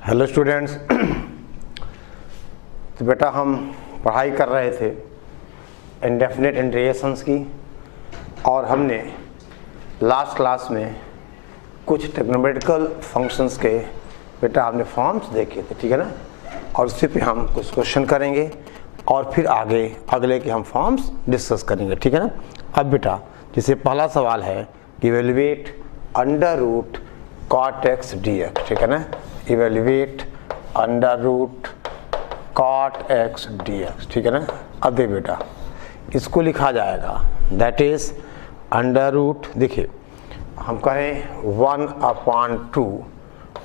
Hello students. तो बेटा हम पढ़ाई कर रहे थे इंडेफिनिट इंटीग्रेशंस की, और हमने लास्ट क्लास में कुछ ट्रिग्नोमेट्रिकल फंक्शंस के बेटा हमने फॉर्म्स देखे थे, ठीक है ना। और उसी पे हम कुछ क्वेश्चन करेंगे और फिर आगे अगले के हम फॉर्म्स डिस्कस करेंगे, ठीक है ना। अब बेटा जैसे पहला सवाल है कि evaluate under root cot x d x, ठीक है ना। Evaluate under root cot x d x, ठीक है ना। अब देख बेटा इसको लिखा जाएगा दैट इज अंडर रूट, देखिए हम कहें 1/2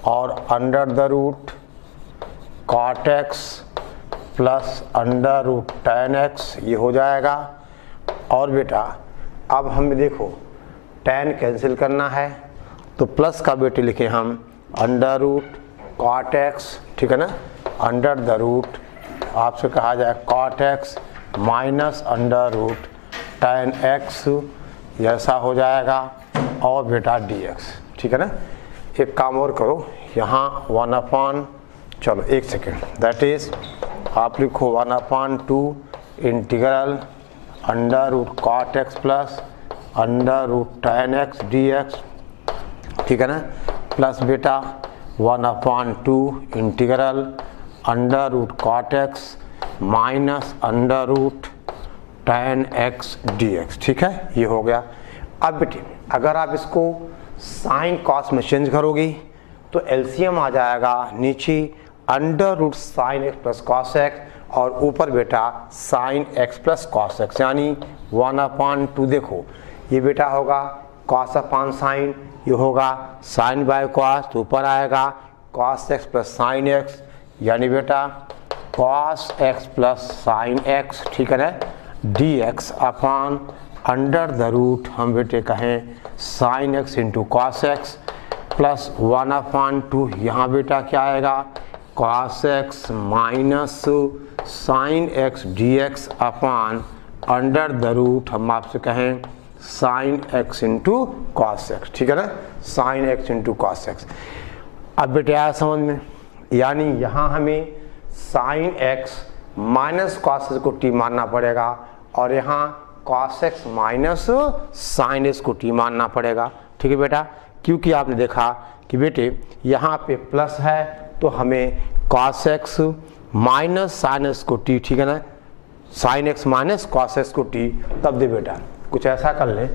और under the root cot x plus under root tan x, ये हो जाएगा। और बेटा अब हमें देखो tan कैंसिल करना है तो प्लस का बेटे लिखे हम अंडर रूट कॉट एक्स, ठीक है ना, अंडर द रूट आपसे कहा जाए cot x minus under root tan x, ऐसा हो जाएगा। और बेटा dx, ठीक है ना। एक काम और करो, यहाँ 1/, चलो एक सेकेंड, दैट इज आप लिखो 1/2 integral under root cot x plus under root tan x dx, ठीक है ना, प्लस बेटा 1/2 integral under root cot x minus under root tan x dx, ठीक है, ये हो गया। अब बेटे अगर आप इसको साइन कॉस में चेंज करोगे तो एलसीएम आ जाएगा नीचे under root sine x plus cos x और ऊपर बेटा sine x plus cos x, यानी 1/2। देखो ये बेटा होगा कॉस अपान साइन, ये होगा साइन बाय कॉस, तो ऊपर आएगा cos x plus sine x, यानी बेटा cos x plus sine x, ठीक है ना, d x upon under the root हम बेटे कहें sine x into cos x plus 1/2, यहाँ बेटा क्या आएगा cos x minus sine x d x upon under the root हम आपसे कहें sine x into cos x, ठीक है ना, sine x into cos x. अब बेटे आया समझ में, यानी यहाँ हमें sign x minus cos x को टी मानना पड़ेगा और यहाँ cos x minus sine x को टी मानना पड़ेगा, ठीक है बेटा। क्योंकि आपने देखा कि बेटे यहाँ पे प्लस है तो हमें cos x minus sine x को टी, ठीक है ना, sine x minus cos x को टी। तब दे बेटा कुछ ऐसा कर लें,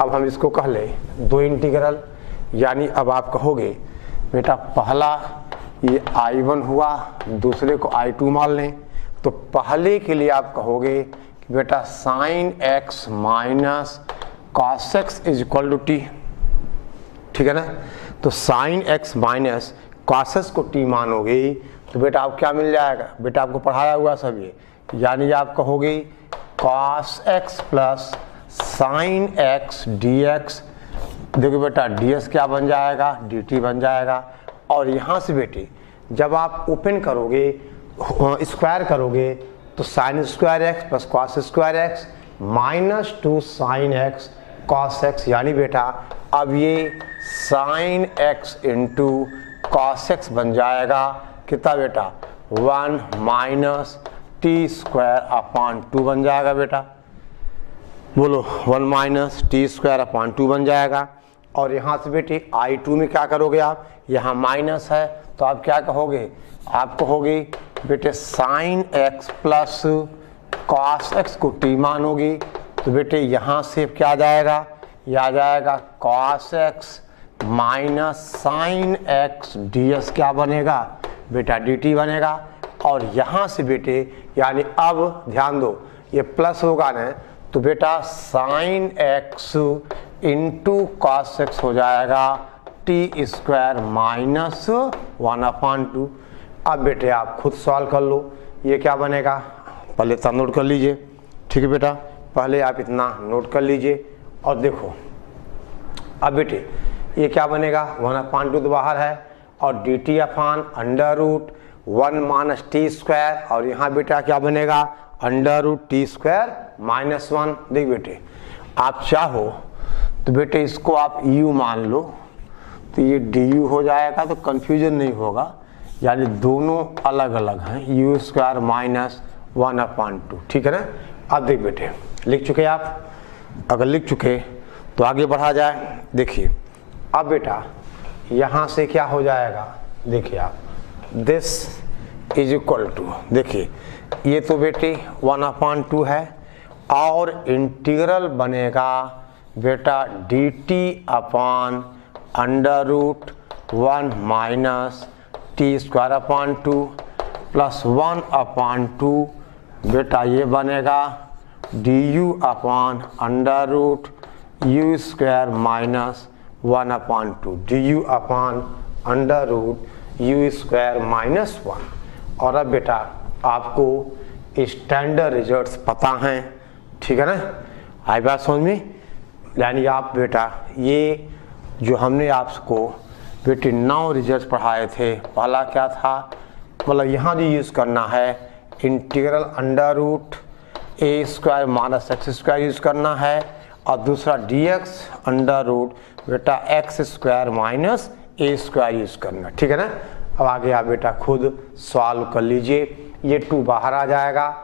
अब हम इसको कह लें दो इंटीग्रल, यानी अब आप कहोगे बेटा पहला ये I1 हुआ, दूसरे को I2 मान लें, तो पहले के लिए आप कहोगे कि बेटा sine x minus cos x is equal to t, ठीक है ना। तो sine x minus cos x को टी मानोगे तो बेटा आप क्या मिल जाएगा, बेटा आपको पढ़ाया हुआ सब ये, यानी आप कहोगे cos x plus sine x d x, देखो बेटा डी एक्स क्या बन जाएगा डी टी बन जाएगा। और यहाँ से बेटे जब आप ओपन करोगे स्क्वायर करोगे तो sign square x plus cos square x minus 2 sine x cos x, यानी बेटा अब ये sign x into cos x बन जाएगा कितना बेटा 1 माइनस टी स्क्वायर अपान 2 बन जाएगा बेटा, बोलो 1 माइनस टी स्क्वायर अपान 2 बन जाएगा। और यहाँ से बेटे I2 में क्या करोगे आप, यहाँ माइनस है तो आप क्या कहोगे, आप कहोगे बेटे sign x plus cos x को टी मानोगे तो बेटे यहाँ से क्या आ जाएगा, यह आ जाएगा cos x minus sine x D S क्या बनेगा बेटा डी टी बनेगा। और यहाँ से बेटे यानी अब ध्यान दो ये प्लस होगा ना तो बेटा sine x into cos x हो जाएगा टी स्क्वायर माइनस 1/2। अब बेटे आप खुद सॉल्व कर लो, ये क्या बनेगा पहले इतना नोट कर लीजिए, ठीक है बेटा, पहले आप इतना नोट कर लीजिए। और देखो अब बेटे ये क्या बनेगा 1/2 तो बाहर है और d t upon under root 1 minus t square, और यहाँ बेटा क्या बनेगा under root t square minus 1। देख बेटे आप चाहो तो बेटे इसको आप यू मान लो तो ये डी यू हो जाएगा तो कंफ्यूजन नहीं होगा, यानी दोनों अलग अलग हैं, यू स्क्वायर माइनस 1/2। ठीक है ना। अब देख बेटे, लिख चुके आप? अगर लिख चुके तो आगे बढ़ा जाए। देखिए अब बेटा यहाँ से क्या हो जाएगा, देखिए आप, दिस इज इक्वल टू, देखिए ये तो बेटे 1/2 है और इंटीग्रल बनेगा बेटा dt/(1 माइनस t²/2 प्लस 1/2 बेटा ये बनेगा du/(u² माइनस 1/2 du/(u² माइनस 1। और अब बेटा आपको स्टैंडर्ड रिजल्ट्स पता हैं, ठीक है ना। आई बात समझ में? यानी आप बेटा ये जो हमने आपको बेटे 9 रिजल्ट्स पढ़ाए थे, पहला क्या था, मतलब यहाँ जो यूज़ करना है integral (√a² minus x² use करना है, और दूसरा dx अंडर रूट बेटा x² माइनस a² यूज़ करना, ठीक है ना। अब आगे आप बेटा खुद सॉल्व कर लीजिए। ये 2 बाहर आ जाएगा,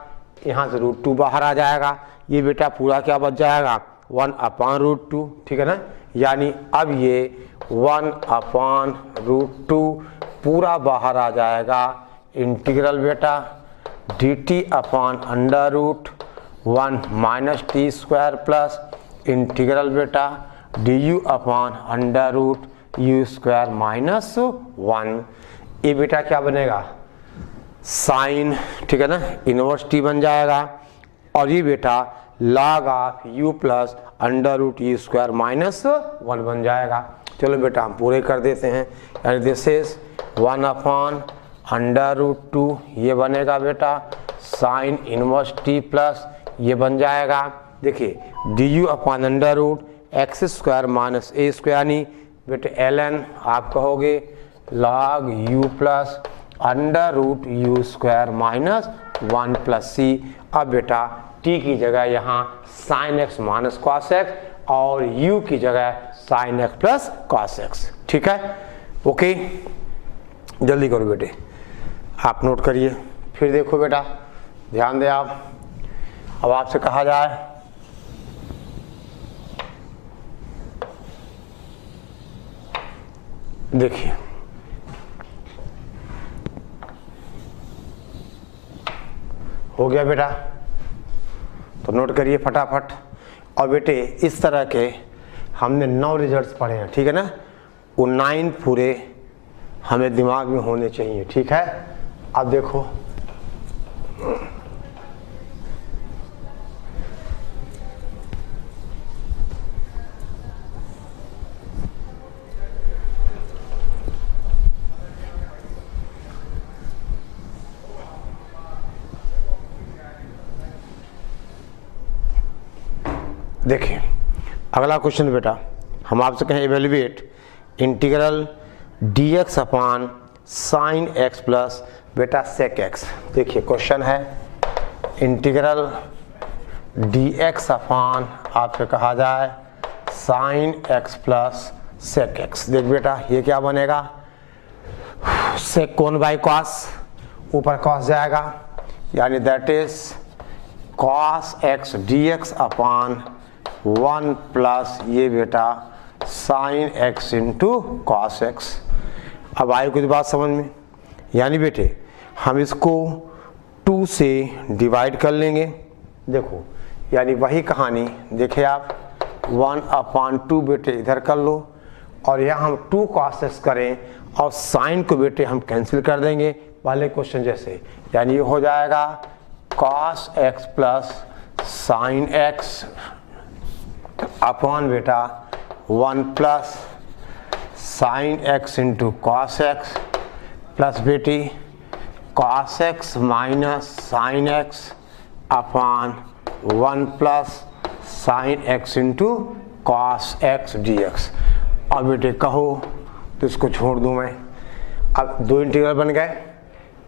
यहाँ से √2 बाहर आ जाएगा, ये बेटा पूरा क्या बच जाएगा 1/√2, ठीक है ना। यानी अब ये 1/√2 पूरा बाहर आ जाएगा। इंटीग्रल बेटा dt/(1 minus t² plus integral बेटा du/(u² माइनस 1। ये बेटा क्या बनेगा साइन, ठीक है ना, इनवर्स t बन जाएगा, और ये बेटा log of u plus (√u² minus 1 बन जाएगा। चलो बेटा हम पूरे कर देते हैं। यानी दिस इज 1/√2, ये बनेगा बेटा साइन इनवर्स t प्लस ये बन जाएगा, देखिए du/(x² माइनस a², यानी बेटे ln आप कहोगे log u plus (√u² minus 1 plus c। अब बेटा t की जगह यहाँ sin x minus cos x और u की जगह sin x plus cos x, ठीक है। ओके, जल्दी करो बेटे, आप नोट करिए। फिर देखो बेटा, ध्यान दें आप। अब आपसे कहा जाए देखिए हो गया बेटा, तो नोट करिए फटाफट। और बेटे इस तरह के हमने 9 रिजल्ट्स पढ़े हैं, ठीक है ना। वो 9 पूरे हमें दिमाग में होने चाहिए, ठीक है। अब देखो देखिए अगला क्वेश्चन बेटा, हम आपसे कहें evaluate integral dx/sin x plus बेटा sec x। देखिए क्वेश्चन है इंटीग्रल dx/ आपसे कहा जाए sin x plus sec x। देख बेटा ये क्या बनेगा, sec कोन बाई cos, ऊपर cos जाएगा, यानी that is cos x dx/1 plus ये बेटा sin x into cos x। अब आई कुछ बात समझ में, यानी बेटे हम इसको 2 से डिवाइड कर लेंगे। देखो यानी वही कहानी, देखिए आप 1/2 बेटे इधर कर लो, और यहाँ हम 2 cos x करें और साइन को बेटे हम कैंसिल कर देंगे वाले क्वेश्चन जैसे। यानी ये हो जाएगा cos x plus sin x upon बेटा 1 plus sin x into cos x plus बेटी cos x minus sin x upon 1 plus sin x into cos x dx। अब बेटे कहो तो इसको छोड़ दूं मैं। अब 2 इंटीग्रल बन गए,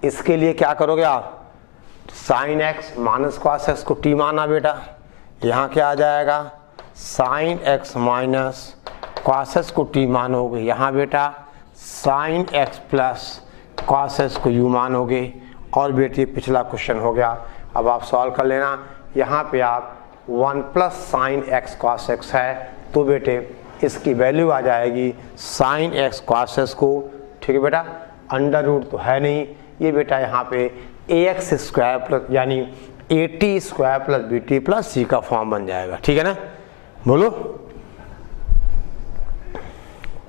इसके लिए क्या करोगे आप, sin x minus cos x को t माना बेटा, यहाँ क्या आ जाएगा sin x minus cos x को t मानोगे, यहाँ बेटा sin x plus cos x को u मानोगे और बेटे पिछला क्वेश्चन हो गया। अब आप सॉल्व कर लेना। यहाँ पे आप 1 plus sine x cos x है तो बेटे इसकी वैल्यू आ जाएगी साइन एक्स cos x को, ठीक है बेटा। अंडर रूट तो है नहीं, ये बेटा यहाँ पे ax स्क्वायर प्लस यानी at square plus bt plus c का फॉर्म बन जाएगा, ठीक है ना, बोलो।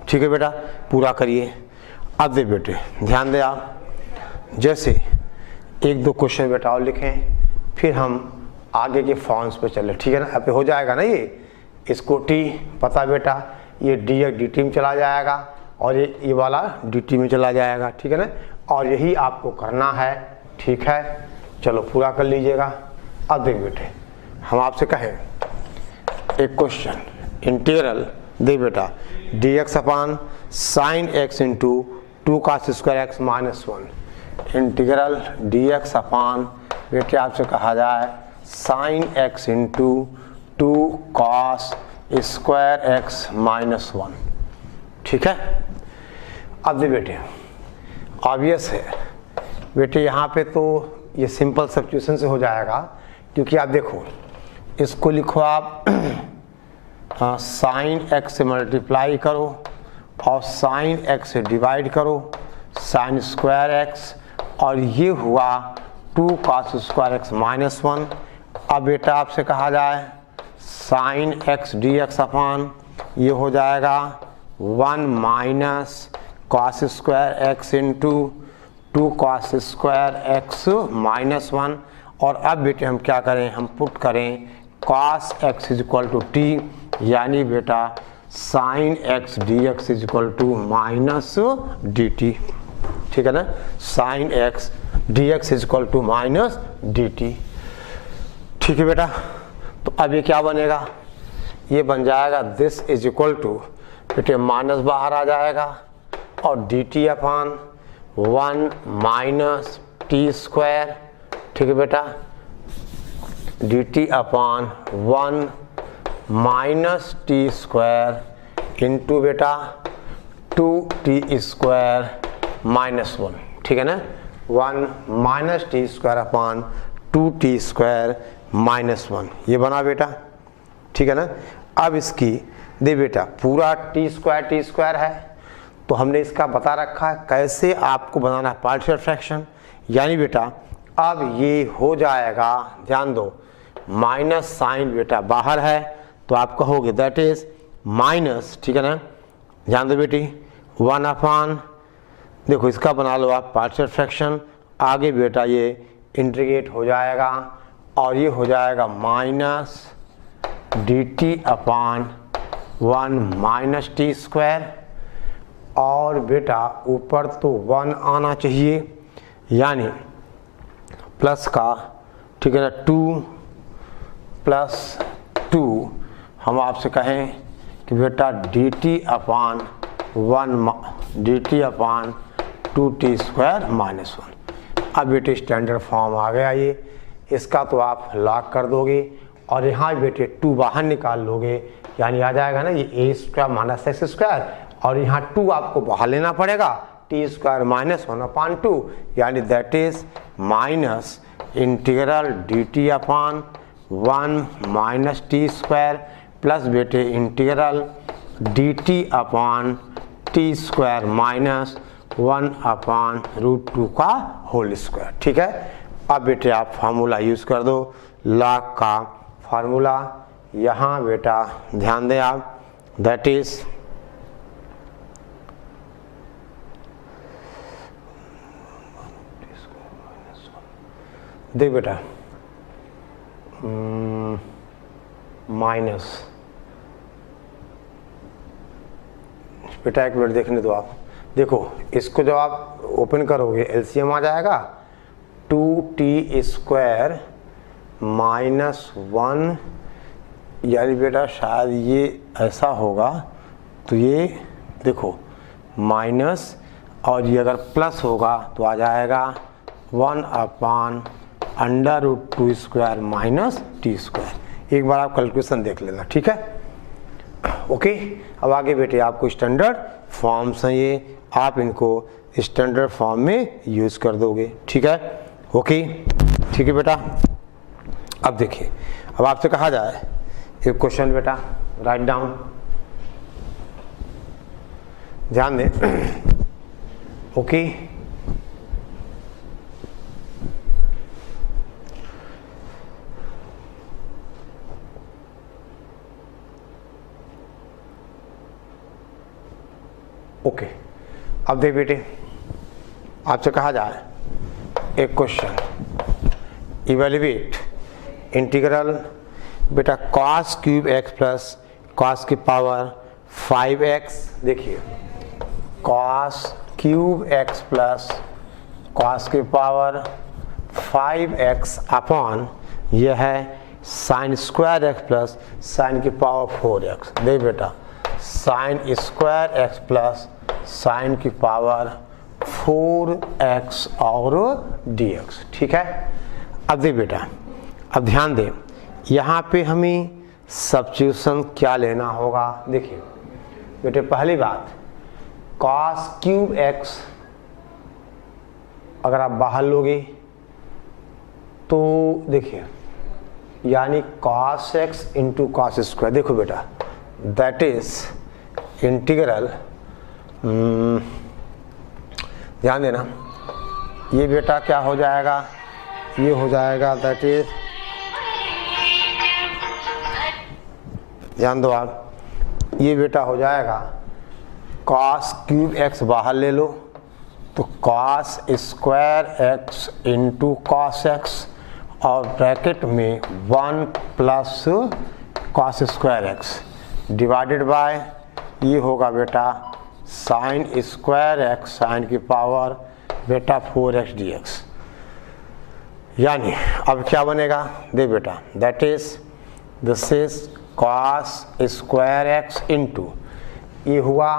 ठीक है बेटा, पूरा करिए। अब दे बेटे ध्यान दे आप, जैसे एक दो क्वेश्चन बेटा और लिखें फिर हम आगे के फॉर्म्स पे चले, ठीक है ना। अब हो जाएगा ना ये, इसको t पता बेटा, ये dx dt में चला जाएगा और ये वाला dt में चला जाएगा, ठीक है ना। और यही आपको करना है, ठीक है। चलो पूरा कर लीजिएगा। अब देख बेटे हम आपसे कहें एक क्वेश्चन, इंटीग्रल दे बेटा dx upon sine x into 2 cos square x minus 1। Integral dx upon बेटे आपसे कहा जाए sine x into 2 cos square x minus 1, ठीक है। अब दे बेटे ऑब्वियस है बेटे, यहाँ पे तो ये सिंपल सब्स्टिट्यूशन से हो जाएगा, क्योंकि आप देखो इसको लिखो आप साइन x से मल्टीप्लाई करो और साइन x से डिवाइड करो साइन स्क्वायर एक्स, और ये हुआ 2 cos स्क्वायर एक्स माइनस 1। अब बेटा आपसे कहा जाए साइन x dx अपान ये हो जाएगा 1 minus cos square x into 2 cos square x minus 1। और अब बेटे हम क्या करें, हम पुट करें cos x is equal to t, यानी बेटा sine x dx is equal to minus dt, ठीक है ना। Sine x dx is equal to minus dt, ठीक है बेटा। तो अब ये क्या बनेगा, ये बन जाएगा दिस इज इक्वल टू बेटे माइनस बाहर आ जाएगा और dt upon 1 minus t square, ठीक है बेटा, dt upon 1 minus t square into बेटा 2t स्क्वायर माइनस 1, ठीक है ना। 1 minus t square upon 2t square minus 1, ये बना बेटा, ठीक है ना। अब इसकी दे बेटा पूरा t स्क्वायर है, तो हमने इसका बता रखा है कैसे आपको बनाना है पार्शियल फ्रैक्शन। यानी बेटा अब ये हो जाएगा, ध्यान दो, माइनस साइन बेटा बाहर है तो आप कहोगे दैट इज माइनस, ठीक है ना, ध्यान दो बेटी 1 अपान, देखो इसका बना लो आप पार्शियल फ्रैक्शन। आगे बेटा ये इंटीग्रेट हो जाएगा और ये हो जाएगा minus dt upon 1 minus t square, और बेटा ऊपर तो 1 आना चाहिए यानी प्लस का, ठीक है ना, 2 प्लस 2 हम आपसे कहें कि बेटा dt अपान 2t स्क्वायर माइनस 1। अब बेटे स्टैंडर्ड फॉर्म आ गया ये, इसका तो आप लॉग कर दोगे और यहाँ बेटे 2 बाहर निकाल लोगे, यानी आ जाएगा ना ये a square minus x square, और यहाँ 2 आपको बाहर लेना पड़ेगा, टी स्क्वायर माइनस 1 अपान 2, यानी that is minus integral dt upon 1 minus t square plus बेटे integral dt upon t square minus 1 upon root 2 का होल स्क्वायर, ठीक है। अब बेटे आप फार्मूला यूज़ कर दो, लॉग का फार्मूला यहाँ बेटा ध्यान दें आप, दैट इज देख बेटा माइनस, बेटा एक मिनट देखने दो आप, देखो इसको जब आप ओपन करोगे एलसीएम आ जाएगा 2t स्क्वायर माइनस 1, यानी बेटा शायद ये ऐसा होगा, तो ये देखो माइनस और ये अगर प्लस होगा तो आ जाएगा 1 upon under root 2 square minus t square. एक बार आप कैलकुलेशन देख लेना, ठीक है, ओके। अब आगे बेटे आपको स्टैंडर्ड फॉर्म्स हैं ये, आप इनको स्टैंडर्ड फॉर्म में यूज़ कर दोगे। ठीक है, ओके, ठीक है बेटा। अब देखिए, अब आपसे कहा जाए एक क्वेश्चन बेटा, राइट डाउन, ध्यान दें। ओके, ओके, अब देख बेटे, आपसे कहा जाए एक क्वेश्चन, इवेल्युएट इंटीग्रल बेटा cos cube x plus cos की पावर 5x, देखिए cos cube x plus cos की पावर 5x अपॉन यह है sign square x plus sine की पावर 4x। देख बेटा, sine square x plus sine की पावर 4x और dx। ठीक है, अब देख बेटा, अब ध्यान दें, यहाँ पे हमें सब्स्टिट्यूशन क्या लेना होगा। देखिए बेटे, पहली बात कॉस क्यूब एक्स अगर आप बाहर लोगे तो देखिए, यानी cos x into cos square, देखो बेटा दैट इज इंटीग्रल, ध्यान देना, ये बेटा क्या हो जाएगा, ये हो जाएगा दैट इज, ध्यान दो आप, ये बेटा हो जाएगा कॉस क्यूब एक्स बाहर ले लो तो cos square x into cos x और ब्रैकेट में 1 plus cos square x divided by ये होगा बेटा साइन स्क्वायर एक्स साइन की पावर बेटा 4x dx। यानी अब क्या बनेगा, देख बेटा, that is this is cos square x into ये हुआ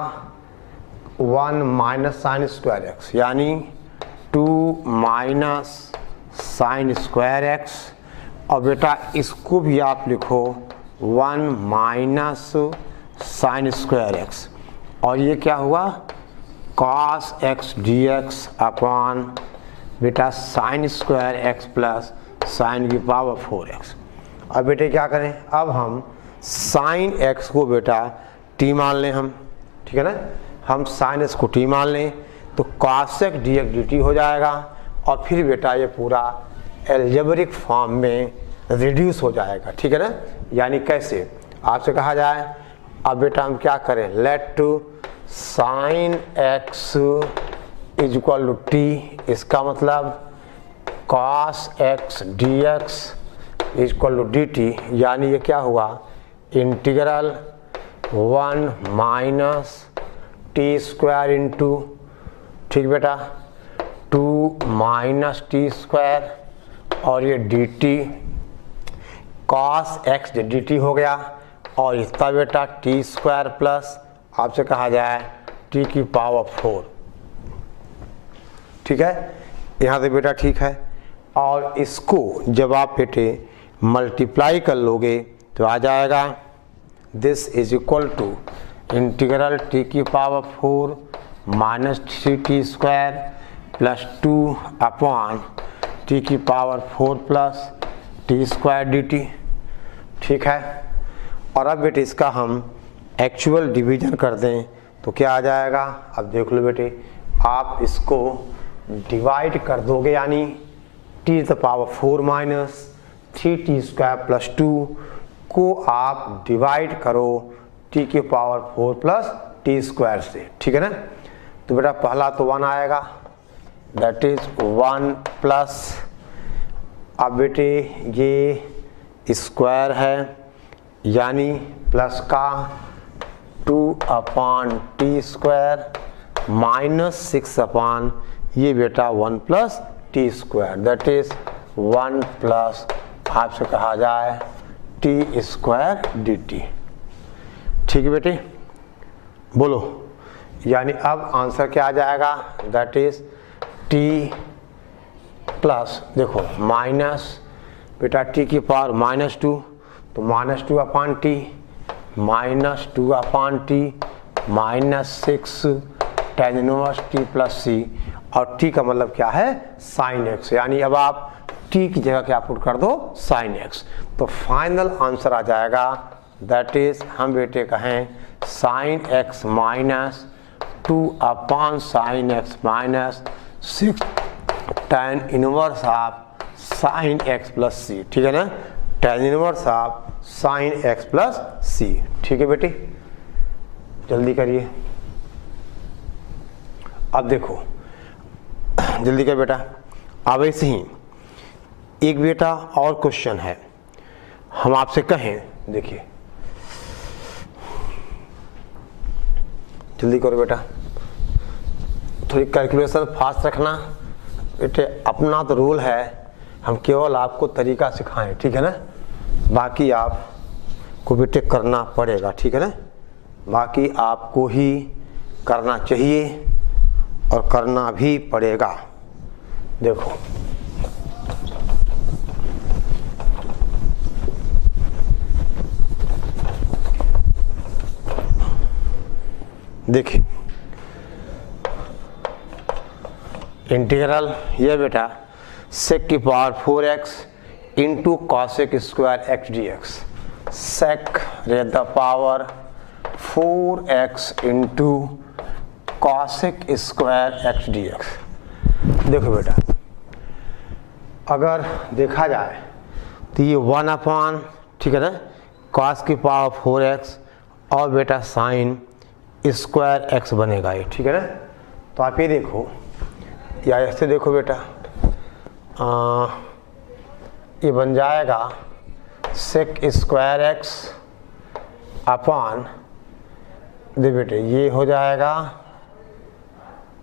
1 माइनस साइन स्क्वायर एक्स, यानी 2 माइनस साइन स्क्वायर एक्स, और बेटा इसको भी आप लिखो 1 माइनस साइन स्क्वायर एक्स, और ये क्या हुआ cos x d x upon बेटा sine square x plus sine की पावर 4x। अब बेटे क्या करें, अब हम साइन एक्स को बेटा टी मान लें हम, ठीक है ना, हम साइन एक्स को टी मान लें तो cos x d x d t हो जाएगा, और फिर बेटा ये पूरा एल्जेब्रिक फॉर्म में रिड्यूस हो जाएगा। ठीक है ना, यानी कैसे, आपसे कहा जाए, अब बेटा हम क्या करें, let to sine x is equal to t, इसका मतलब cos x d x is equal to d t, यानी ये क्या हुआ integral 1 minus t square into, ठीक बेटा 2 माइनस टी स्क्वायर, और ये d t cos x d t हो गया, और इसका बेटा टी स्क्वायर प्लस आपसे कहा जाए टी की पावर 4। ठीक है, यहाँ से बेटा ठीक है, और इसको जब आप बेटे मल्टीप्लाई कर लोगे तो आ जाएगा this is equal to integral t की power 4 minus 3t square plus 2 upon t की power 4 plus t square d t. ठीक है, और अब बेटे इसका हम एक्चुअल डिवीजन कर दें तो क्या आ जाएगा, अब देख लो बेटे, आप इसको डिवाइड कर दोगे, यानी t to the power 4 minus 3t square plus 2 को आप डिवाइड करो टी की पावर 4 प्लस टी स्क्वायर से। ठीक है ना, तो बेटा पहला तो 1 आएगा, दैट इज 1 प्लस, अब बेटे ये स्क्वायर है यानी प्लस का 2 upon T square minus 6 upon ये बेटा 1 plus t square, that is 1 plus आपसे कहा जाए टी स्क्वायर डी टी। ठीक है बेटे, बोलो, यानी अब आंसर क्या आ जाएगा, दैट इज टी प्लस, देखो माइनस बेटा टी की पावर -2 तो -2 upon T -2 upon T -6 tan inverse t plus c, और t का मतलब क्या है sin x, यानी अब आप t की जगह क्या पुट कर दो sin x, तो फाइनल आंसर आ जाएगा दैट इज हम बेटे कहें sin x minus 2 upon sin x minus 6 tan inverse of sin x plus c, ठीक है ना, tan inverse of sin x plus c, ठीक है बेटी, जल्दी करिए। अब देखो जल्दी कर बेटा। अब ऐसे ही एक बेटा और क्वेश्चन है, हम आपसे कहें, देखिए जल्दी करो बेटा, थोड़ी कैलकुलेशन फास्ट रखना बेटे, अपना तो रूल है, हम केवल आपको तरीका सिखाएं, ठीक है ना, बाकी आपको बेटे करना पड़ेगा, ठीक है ना, बाकी आपको ही करना चाहिए और करना भी पड़ेगा। देखो देखिए इंटीग्रल ये बेटा sec की power 4x into cosec square x d x, sec raise the power 4x into cosec square x d x. देखो बेटा अगर देखा जाए तो ये 1 अपॉन, ठीक है ना, कॉस की पावर 4x और बेटा साइन स्क्वायर x बनेगा ये, ठीक है ना, तो आप ये देखो या ऐसे देखो बेटा, ये बन जाएगा सेक स्क्वायर x अपॉन, दे बेटे ये हो जाएगा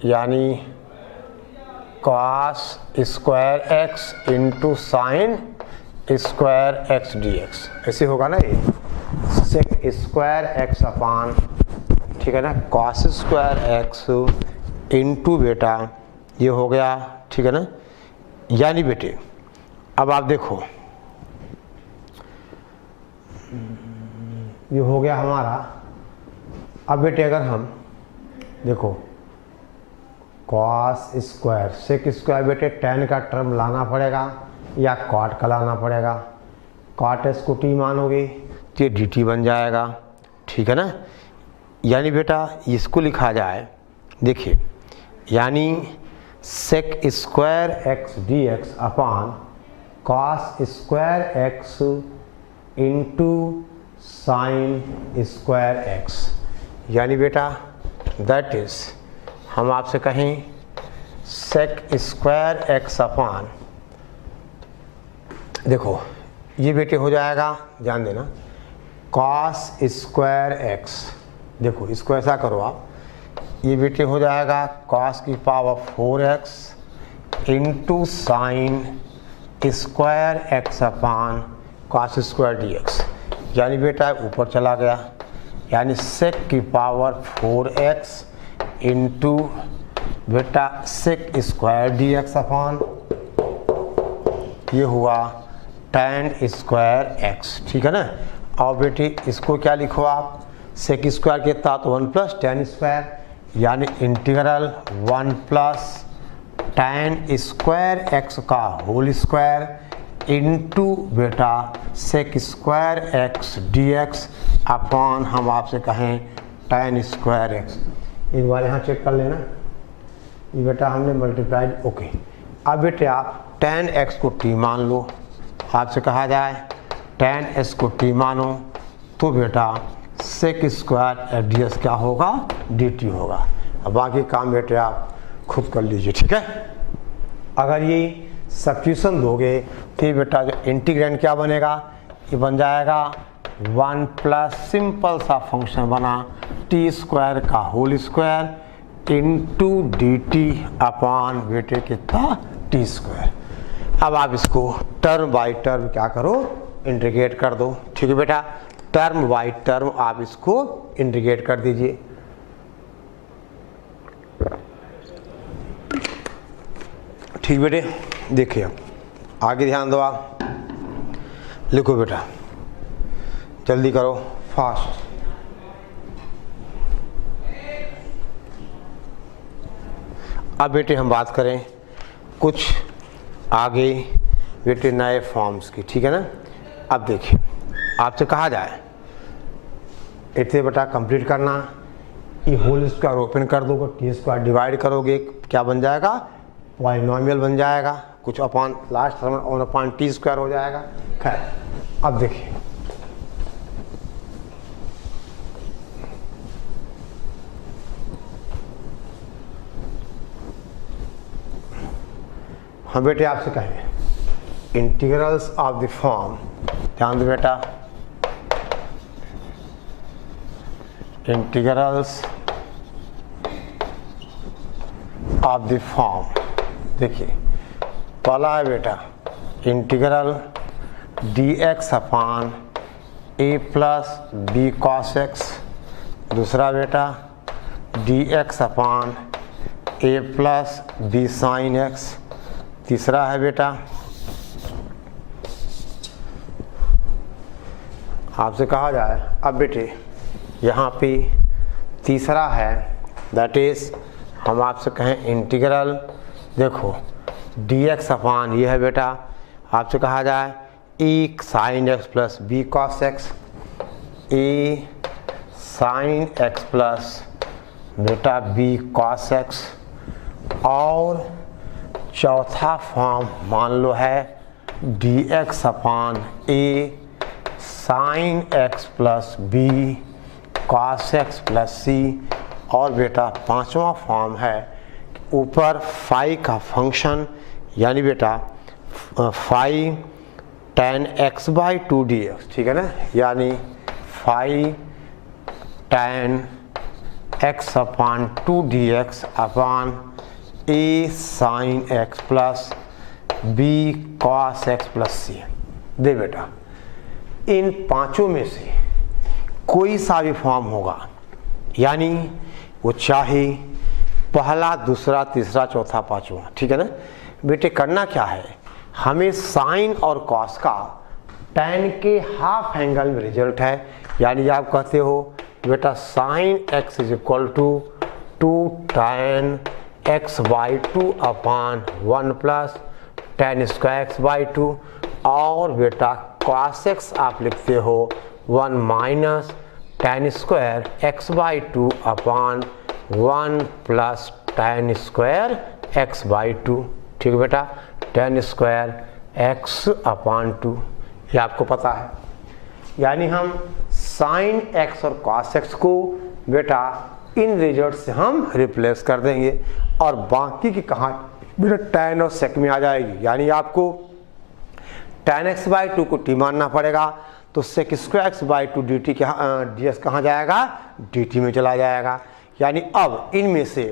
यानी cos square x into sine square x d x, ऐसे होगा ना, ये सेक स्क्वायर x अपॉन, ठीक है ना, कॉस स्क्वायर एक्स इंटू बेटा ये हो गया, ठीक है ना, यानी बेटे अब आप देखो ये हो गया हमारा। अब बेटे अगर हम देखो कॉस स्क्वायर सेक स्क्वायर बेटे tan का टर्म लाना पड़ेगा या कॉट का लाना पड़ेगा, कॉट s को t मानोगे तो ये dt बन जाएगा, ठीक है ना, यानी बेटा इसको लिखा जाए, देखिए यानी sec square x d x upon cos square x into sine square x, यानी बेटा दैट इज हम आपसे कहें सेक स्क्वायर एक्स अपॉन, देखो ये बेटे हो जाएगा, ध्यान देना, कॉस स्क्वायर एक्स, देखो इसको ऐसा करो आप, ये बेटे हो जाएगा कॉस की power 4x into sine square x upon cos square d x, यानी बेटा ऊपर चला गया, यानी सेक की पावर 4x इंटू बेटा sec square d x upon ये हुआ tan स्क्वायर x, ठीक है ना, और बेटे इसको क्या लिखो आप, सेक स्क्वायर के साथ 1 प्लस tan स्क्वायर, यानी integral 1 plus tan square x का होल स्क्वायर इंटू बेटा sec square x d x upon हम आपसे कहें tan स्क्वायर x। एक बार यहाँ चेक कर लेना, ये बेटा हमने मल्टीप्लाइड, ओके। अब बेटे आप tan x को t मान लो, आपसे कहा जाए tan s को t मानो, तो बेटा सेक स्क्वायर डी एस क्या होगा, डी टी होगा। अब बाकी काम बेटे आप खुद कर लीजिए, ठीक है। अगर ये सब्स्टिट्यूशन दोगे तो ये बेटा जो इंटीग्रेंड क्या बनेगा, ये बन जाएगा 1 प्लस सिंपल सा फंक्शन बना टी स्क्वायर का whole square into d t upon बेटे कितना टी स्क्वायर। अब आप इसको टर्म बाई टर्म क्या करो, इंटीग्रेट कर दो, ठीक है बेटा, टर्म बाई टर्म आप इसको इंटीग्रेट कर दीजिए। ठीक बेटे, देखिए आगे ध्यान दो, आप लिखो बेटा, जल्दी करो फास्ट। अब बेटे हम बात करें कुछ आगे बेटे नए फॉर्म्स की, ठीक है ना। अब देखिए आपसे कहा जाए इतने बटा कंप्लीट करना, ये होल स्क्वायर ओपन कर दोगे, टी स्क्वायर डिवाइड करोगे, क्या बन जाएगा, पॉलिनोमियल बन जाएगा, कुछ upon last term on upon T square हो जाएगा। खैर अब देखिए हम बेटे आपसे कहेंगे इंटीग्रल्स ऑफ द फॉर्म, ध्यान दो बेटा, इंटीग्रल्स ऑफ द फॉर्म। देखिए पहला है बेटा integral dx upon a plus b cos x, दूसरा बेटा dx upon a plus b sine x, तीसरा है बेटा आपसे कहा जाए, अब बेटे यहाँ पे तीसरा है दैट इज हम आपसे कहें इंटीग्रल, देखो dx अपान ये है बेटा, आपसे कहा जाए a sine x plus b cos x, a sine x plus बेटा बी कॉस एक्स, और चौथा फॉर्म मान लो है dx upon a sine x plus b cos x plus c, और बेटा पांचवा फॉर्म है ऊपर फाई का फंक्शन यानी बेटा phi tan x by 2dx, ठीक है ना, यानी phi tan x upon 2dx अपान a sine x plus b cos x plus c. दे बेटा इन पांचों में से कोई सा भी फॉर्म होगा, यानी वो चाहे पहला दूसरा तीसरा चौथा पांचवा, ठीक है ना। बेटे करना क्या है, हमें साइन और कॉस का tan के हाफ एंगल में रिजल्ट है, यानी आप कहते हो बेटा sine x is equal to 2 tan x by 2 upon 1 plus tan square x by 2, और बेटा cos x आप लिखते हो 1 minus tan square x by 2 upon 1 plus tan square x by 2, ठीक है बेटा, tan स्क्वायर x अपान 2 ये आपको पता है, यानी हम साइन x और cos x को बेटा इन रिजल्ट से हम रिप्लेस कर देंगे, और बाकी की कहाँ बेटा tan और sec में आ जाएगी, यानी आपको tan x बाई 2 को t मानना पड़ेगा, तो sec square x by 2 dt ds कहाँ जाएगा, dt में चला जाएगा। यानी अब इनमें से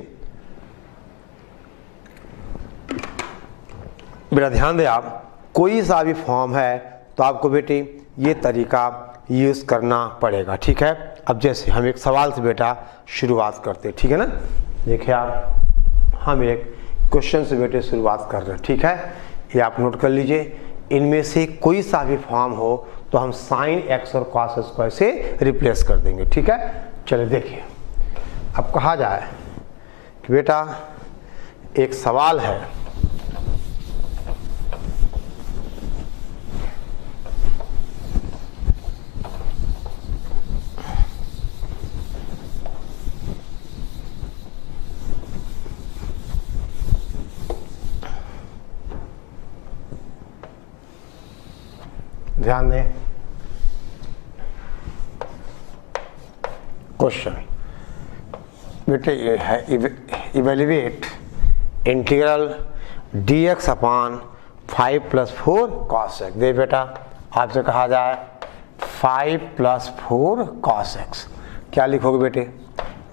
बेटा ध्यान दें आप, कोई सा भी फॉर्म है तो आपको बेटे ये तरीका यूज़ करना पड़ेगा, ठीक है। अब जैसे हम एक सवाल से बेटा शुरुआत करते हैं, ठीक है ना। देखिए आप, हम एक क्वेश्चन से बेटे शुरुआत कर रहे हैं, ठीक है, ये आप नोट कर लीजिए। इनमें से कोई सा भी फॉर्म हो तो हम साइन एक्स और कॉस स्क्वायर से रिप्लेस कर देंगे, ठीक है। चलिए देखिए, अब कहा जाए कि बेटा एक सवाल है, ध्यान दें, क्वेश्चन बेटे ये है इवेल्युएट इंटीग्रल dx अपान 5 प्लस 4 cos x। दे बेटा आपसे कहा जाए 5 प्लस 4 cos x, क्या लिखोगे बेटे,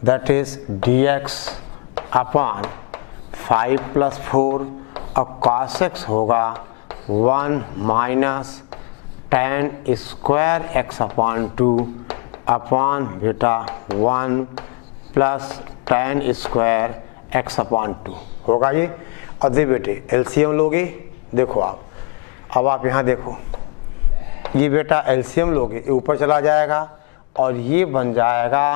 that is dx upon 5 plus 4 और cos x होगा 1 माइनस tan स्क्वायर x अपान 2 अपान बेटा 1 प्लस tan स्क्वायर x अपान 2 होगा ये। और दे बेटे एलसीएम लोगे, देखो आप, अब आप यहाँ देखो, ये बेटा एलसीएम लोगे, ये ऊपर चला जाएगा और ये बन जाएगा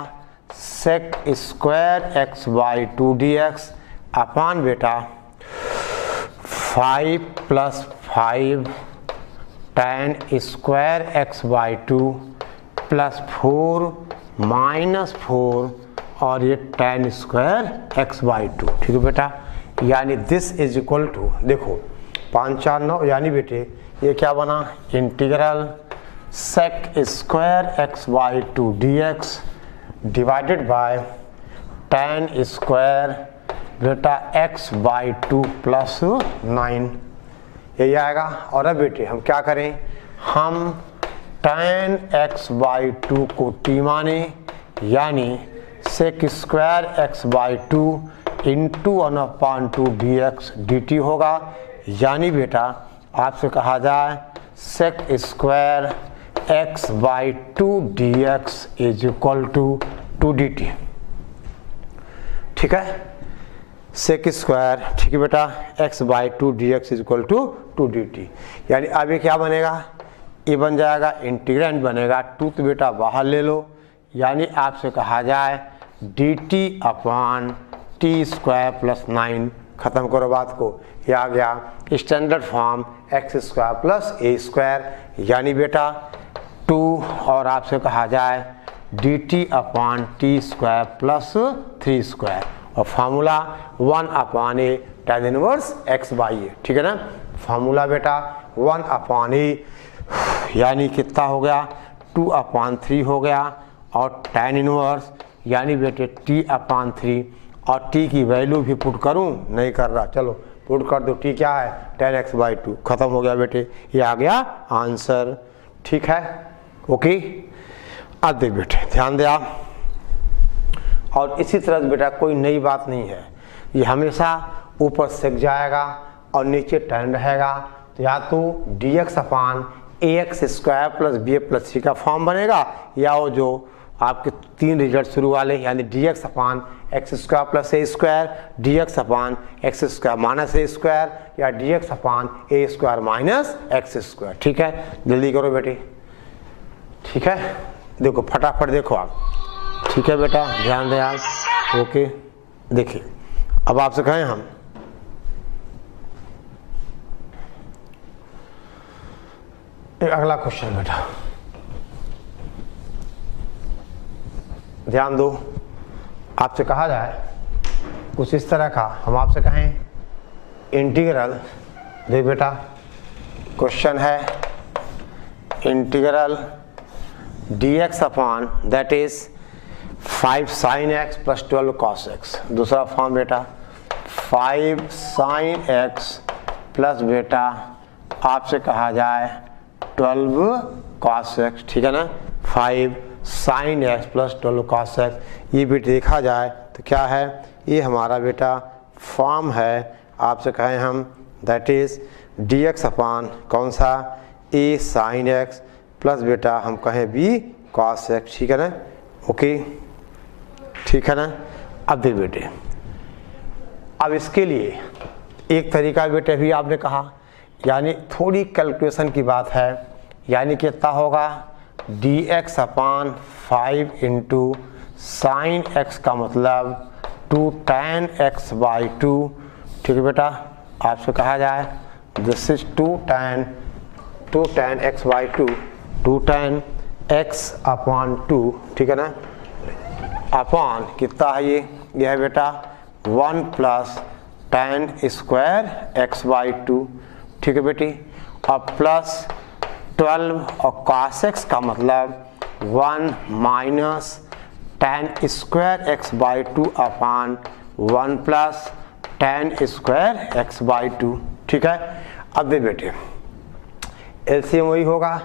sec square x by 2 dx upon बेटा 5 + 5 tan square x by 2 plus 4 minus 4 और ये tan स्क्वायर x बाई 2। ठीक है बेटा, यानी दिस इज इक्वल टू, देखो 5 4 9, यानी बेटे ये क्या बना, integral sec square x by 2 dx divided by tan square बेटा x बाई 2 प्लस 9, यही आएगा। और अब बेटे हम क्या करें, हम tan x बाई 2 को t माने, यानी sec square x by 2 into 1/2 dx dt होगा, यानी बेटा आपसे कहा जाए sec square x by 2 dx is equal to 2 dt। ठीक है, sec स्क्वायर, ठीक है बेटा, x by 2 dx is equal to 2 dt, यानी अब ये क्या बनेगा, ये बन जाएगा इंटीग्रेंड बनेगा 2 तो बेटा बाहर ले लो, यानी आपसे कहा जाए dt upon t square plus 9, ख़त्म करो बात को, ये आ गया standard form x square plus a square, यानी बेटा 2 और आपसे कहा जाए dt upon t square plus 3 square और formula 1/a tan inverse x by a। ठीक है ना, फार्मूला बेटा 1/a यानी कितना हो गया, 2/3 हो गया, और tan इनवर्स यानी बेटे t/3, और t की वैल्यू भी पुट करूं, नहीं कर रहा, चलो पुट कर दो, t क्या है tan x बाई 2, खत्म हो गया बेटे, ये आ गया आंसर। ठीक है, ओके। अब देख बेटे ध्यान दे आप, और इसी तरह से बेटा कोई नई बात नहीं है, ये हमेशा ऊपर सेक जाएगा और नीचे tan रहेगा, तो या तो dx अपान ax square plus b plus c का फॉर्म बनेगा, या वो जो आपके 3 रिजल्ट शुरू वाले, यानी dx अपान एक्स स्क्वायर प्लस ए स्क्वायर, dx अपान एक्स स्क्वायर माइनस ए स्क्वायर, या dx अपान ए स्क्वायर माइनस एक्स स्क्वायर। ठीक है, जल्दी करो बेटे। ठीक है, देखो फटाफट देखो आप। ठीक है बेटा, ध्यान दें आप, ओके। देखिए अब आपसे कहें हम, एक अगला क्वेश्चन बेटा, ध्यान दो, आपसे कहा जाए कुछ इस तरह का, हम आपसे कहें इंटीग्रल, देख बेटा क्वेश्चन है integral dx upon that is 5 sin x plus 12 cos x, दूसरा फॉर्म बेटा 5 sin x प्लस बेटा आपसे कहा जाए 12 cos x। ठीक है ना, 5 sin x plus 12 cos x, ये भी देखा जाए तो क्या है, ये हमारा बेटा फॉर्म है, आपसे कहें हम दैट इज dx अपान कौन सा a sin x प्लस बेटा हम कहें b cos x। ठीक है ना, ओके, ठीक है ना। अब देख बेटे, अब इसके लिए एक तरीका बेटे भी आपने कहा, यानी थोड़ी कैलकुलेशन की बात है, यानी कितना होगा dx अपान 5 इंटू साइन x का मतलब 2 tan x बाई 2। ठीक है बेटा, आपसे कहा जाए this is 2 tan x by 2, 2 tan x upon 2। ठीक है ना, अपॉन कितना है ये है बेटा 1 plus tan square x by 2। ठीक है बेटी, और प्लस 12 और cos x का मतलब 1 minus tan square x by 2 upon 1 plus tan square x by 2। ठीक है, अब दे बेटे एलसीएम वही होगा,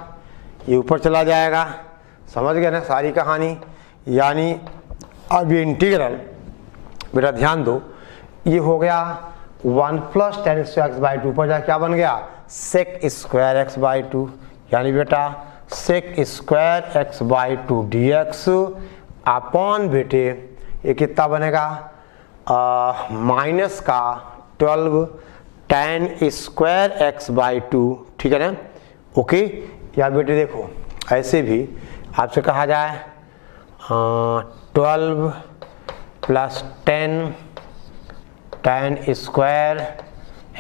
ये ऊपर चला जाएगा, समझ गए ना सारी कहानी। यानी अब ये इंटीग्रल बेटा ध्यान दो, ये हो गया 1 plus tan square x by 2, ऊपर जा क्या बन गया sec स्क्वायर x बाई 2, यानी बेटा sec square x by 2 dx upon बेटे ये कितना बनेगा माइनस का 12 tan स्क्वायर x बाई 2। ठीक है ना, ओके। या बेटे देखो ऐसे भी आपसे कहा जाए 12 plus 10 tan square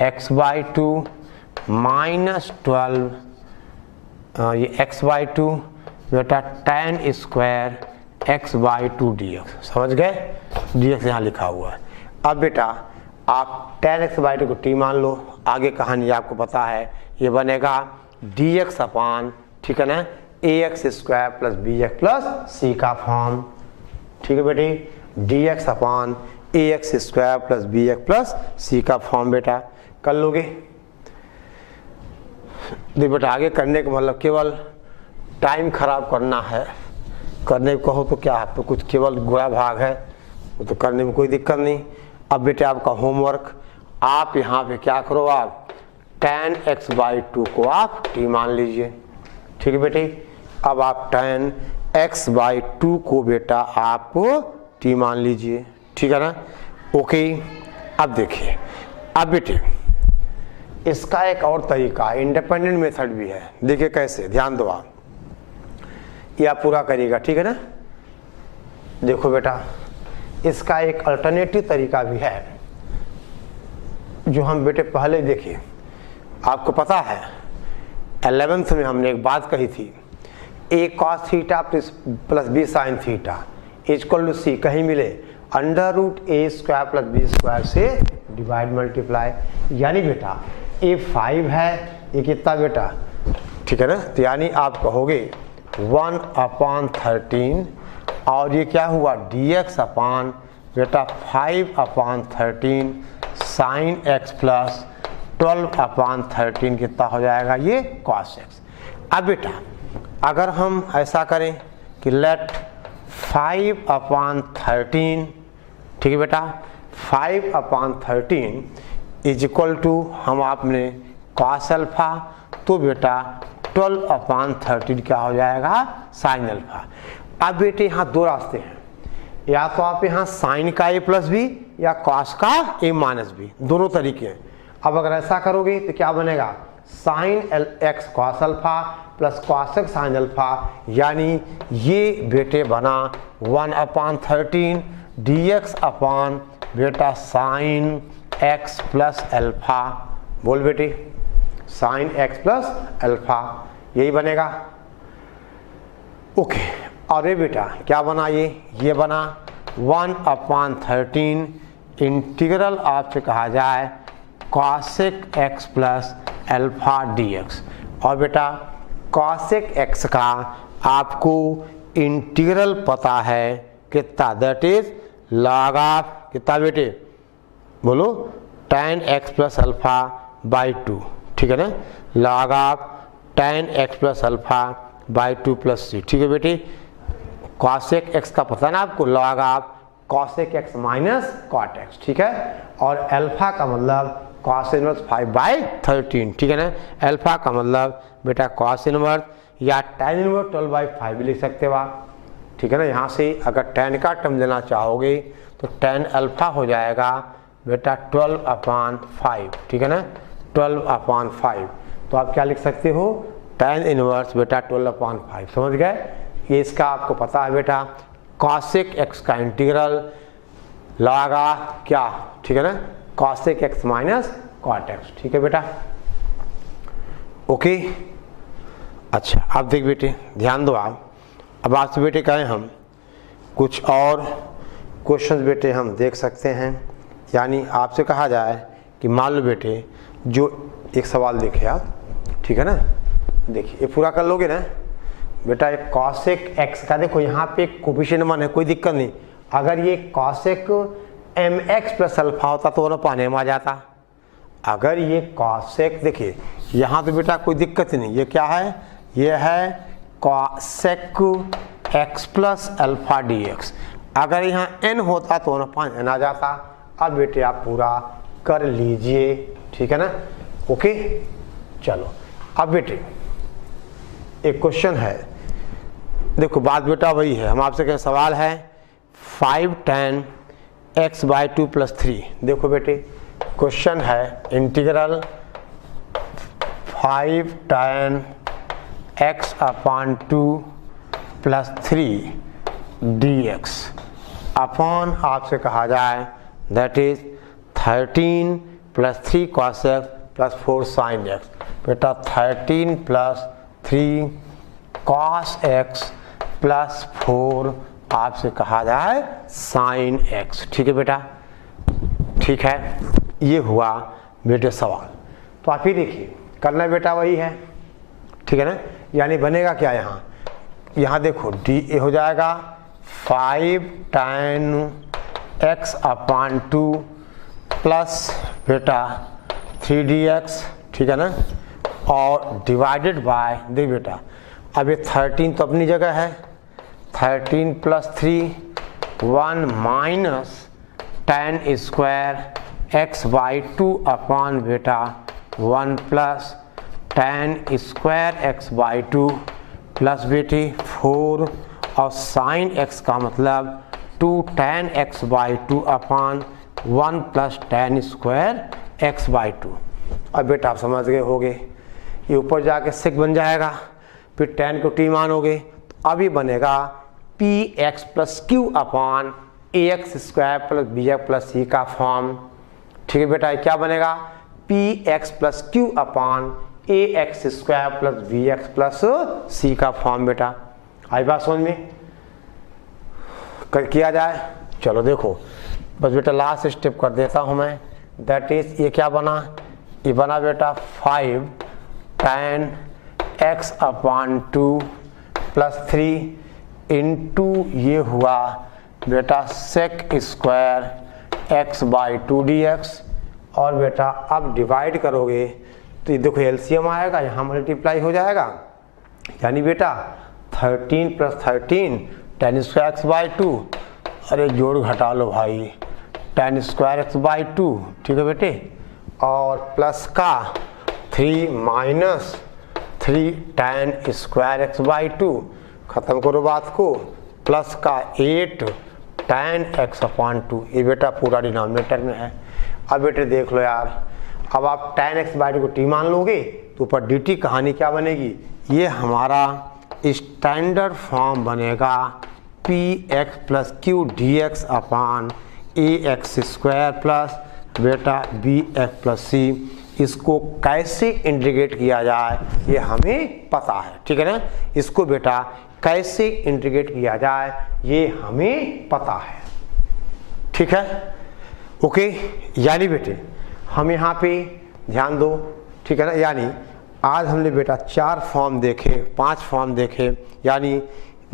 x/2 minus 12 ये x/2 बेटा tan स्क्वायर x/2 dx। समझ गए? dx यहाँ लिखा हुआ है। अब बेटा आप tan x/2 को t मान लो, आगे कहानी आपको पता है, ये बनेगा dx अपान, ठीक है ना, ax square plus bx plus c का फॉर्म। ठीक है बेटी, dx अपान ax square plus bx plus c का फॉर्म बेटा कर लोगे। देख बेटा आगे करने का मतलब केवल टाइम खराब करना है, करने को कहो तो क्या है, तो कुछ केवल गुणा भाग है, वो तो करने में कोई दिक्कत नहीं। अब बेटे आपका होमवर्क, आप यहाँ पे क्या करो, आप tan x/2 को आप t मान लीजिए। ठीक है बेटे, अब आप tan x/2 को बेटा आप t मान लीजिए। ठीक है ना, ओके। अब देखिए, अब बेटे इसका एक और तरीका इंडिपेंडेंट मेथड भी है। देखिए कैसे, ध्यान दो आप, ये आप पूरा करिएगा। ठीक है ना, देखो बेटा इसका एक अल्टरनेटिव तरीका भी है जो हम बेटे पहले देखे। आपको पता है 11th में हमने एक बात कही थी, a cos theta plus b sin theta equal to c कहीं मिले √a square plus b square से डिवाइड मल्टीप्लाई। यानी बेटा a 5 है, ये कितना बेटा, ठीक है ना, तो यानी आप कहोगे 1/13 और ये क्या हुआ dx अपान बेटा 5/13 साइन x प्लस 12/13 कितना हो जाएगा, ये cos x। अब बेटा अगर हम ऐसा करें कि लेट 5/13, ठीक है बेटा, 5/13 इज इक्वल टू हम आपने cos अल्फा, तो बेटा 12/13 क्या हो जाएगा, साइन अल्फा। अब बेटे यहाँ दो रास्ते हैं, या तो आप यहाँ साइन का a प्लस बी या cos का a माइनस बी, दोनों तरीके हैं। अब अगर ऐसा करोगे तो क्या बनेगा, sine x cos alpha plus cos x sine alpha, यानी ये बेटे बना 1/13 dx अपान बेटा साइन x प्लस अल्फा। बोल बेटे, साइन x प्लस अल्फा, यही बनेगा। ओके, और ये बेटा क्या बना, ये बना 1/13 इंटीग्रल आपसे कहा जाए cosec x plus alpha dx। और बेटा cosec x का आपको इंटीग्रल पता है कितना, दैट इज log ऑफ कितना बेटे, बोलो tan x plus alpha by 2। ठीक है ना, log of tan x plus alpha by 2 plus c। ठीक है बेटे, cosec x का पता ना आपको, log of cosec x minus cot x। ठीक है, और अल्फा का मतलब cos इनवर्स 5/13। ठीक है ना, अल्फा का मतलब बेटा cos इनवर्स या tan इनवर्स 12/5 भी लिख सकते हो आप। ठीक है ना, यहाँ से अगर tan का टर्म लेना चाहोगे तो tan अल्फा हो जाएगा बेटा 12/5। ठीक है ना, 12/5, तो आप क्या लिख सकते हो, tan इनवर्स बेटा 12/5। समझ गए, ये इसका आपको पता है बेटा, cosec x का इंटीग्रल लगा क्या, ठीक है ना, cosec x minus cot x। ठीक है बेटा, ओके। अच्छा अब देख बेटे, ध्यान दो आप, अब आपसे बेटे कहें हम कुछ और क्वेश्चंस बेटे हम देख सकते हैं। यानी आपसे कहा जाए कि मान लो बेटे, जो एक सवाल देखे आप, ठीक है ना, देखिए ये पूरा कर लोगे ना बेटा, एक cosec x का देखो यहाँ पे कोफिशिएंट मान है, कोई दिक्कत नहीं। अगर ये cosec mx प्लस अल्फा होता तो ना पाने में आ जाता। अगर ये cosec, देखिए यहाँ तो बेटा कोई दिक्कत नहीं, ये क्या है, ये है cosec x plus alpha dx। अगर यहाँ n होता तो ना पाने आ जाता। अब बेटे आप पूरा कर लीजिए। ठीक है ना, ओके। चलो अब बेटे एक क्वेश्चन है, देखो बात बेटा वही है, हम आपसे कहें सवाल है 5 tan x/2 प्लस 3। देखो बेटे क्वेश्चन है integral 5 tan x/2 plus 3 dx upon आपसे कहा जाए that is 13 plus 3 cos x plus 4 sin x। बेटा 13 प्लस 3 cos x प्लस 4 आपसे कहा जाए sin x। ठीक है बेटा, ठीक है, ये हुआ बेटे सवाल। तो आप ही देखिए करना बेटा वही है, ठीक है ना। यानी बनेगा क्या यहाँ, यहाँ देखो डी ए हो जाएगा 5 tan x अपान 2 प्लस बेटा 3dx, ठीक है ना, और डिवाइडेड बाय, देख बेटा अब ये 13 तो अपनी जगह है, 13 plus 3 1 minus tan square x by 2 अपान बेटा 1 plus tan square x by 2 plus बेटे 4 और sin x का मतलब 2 tan x by 2 upon 1 plus tan square x by 2। अब बेटा आप समझ गए होगे, ये ऊपर जाके सिक बन जाएगा, फिर tan को t मानोगे तो अभी बनेगा px प्लस क्यू अपान ax square plus bx plus c का फॉर्म। ठीक है बेटा, क्या बनेगा px प्लस क्यू अपान ax square plus bx plus c का फॉर्म। बेटा आई बात समझ में, किया जाए। चलो देखो बस बेटा लास्ट स्टेप कर देता हूँ मैं, दैट इज ये क्या बना, ये बना बेटा 5 tan x अपान 2 प्लस 3 इंटू ये हुआ बेटा sec square x by 2dx। और बेटा अब डिवाइड करोगे तो ये देखो एलसीएम आएगा, यहाँ मल्टीप्लाई हो जाएगा, यानी बेटा 13 plus 13 tan square x by 2, अरे जोड़ घटा लो भाई, tan स्क्वायर x बाई 2, ठीक है बेटे, और प्लस का 3 minus 3 tan square x by 2, ख़त्म करो बात को, प्लस का 8 tan x अपान 2, ये बेटा पूरा डिनोमिनेटर में है। अब बेटे देख लो यार, अब आप tan x बाई 2 को t मान लोगे तो ऊपर dt कहानी क्या बनेगी, ये हमारा स्टैंडर्ड फॉर्म बनेगा px प्लस क्यू dx अपान ax स्क्वायर प्लस बेटा bx प्लस c। इसको कैसे इंटीग्रेट किया जाए ये हमें पता है, ठीक है ना, इसको बेटा कैसे इंटीग्रेट किया जाए ये हमें पता है, ठीक है, ओके। यानी बेटे हम यहाँ पे ध्यान दो, ठीक है ना, यानी आज हमने बेटा 4 फॉर्म देखे, 5 फॉर्म देखे, यानी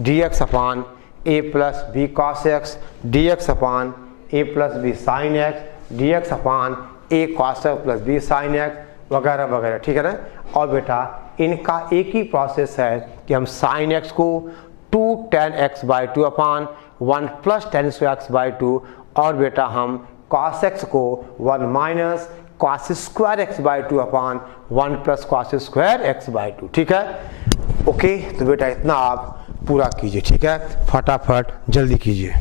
dx upon a plus b cos x, dx upon a plus b sine x, dx upon a cos x plus b sine x वगैरह वगैरह, ठीक है ना। और बेटा इनका एक ही प्रोसेस है कि हम साइन एक्स को 2 tan x by 2 upon 1 plus tan square x by 2, और बेटा हम cos x को 1 minus cos square x by 2 upon 1 plus cos square x by 2, ठीक है, ओके। तो बेटा इतना आप पूरा कीजिए, ठीक है, फटाफट जल्दी कीजिए।